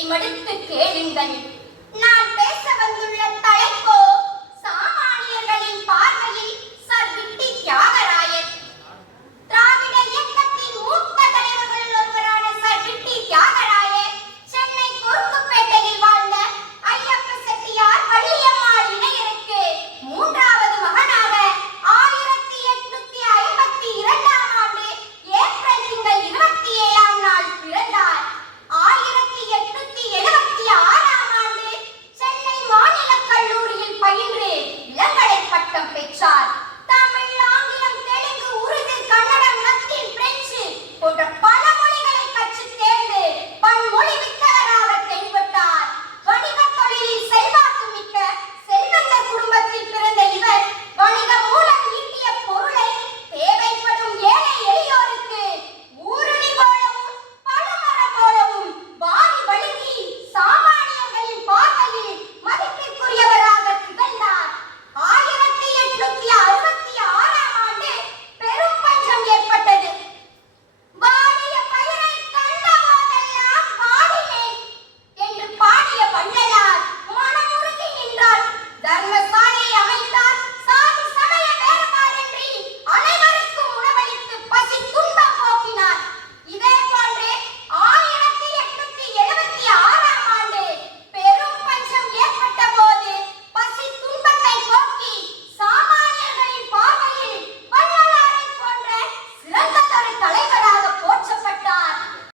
செவி மடுத்து கேளுங்கள். நான் பேச வந்துள்ள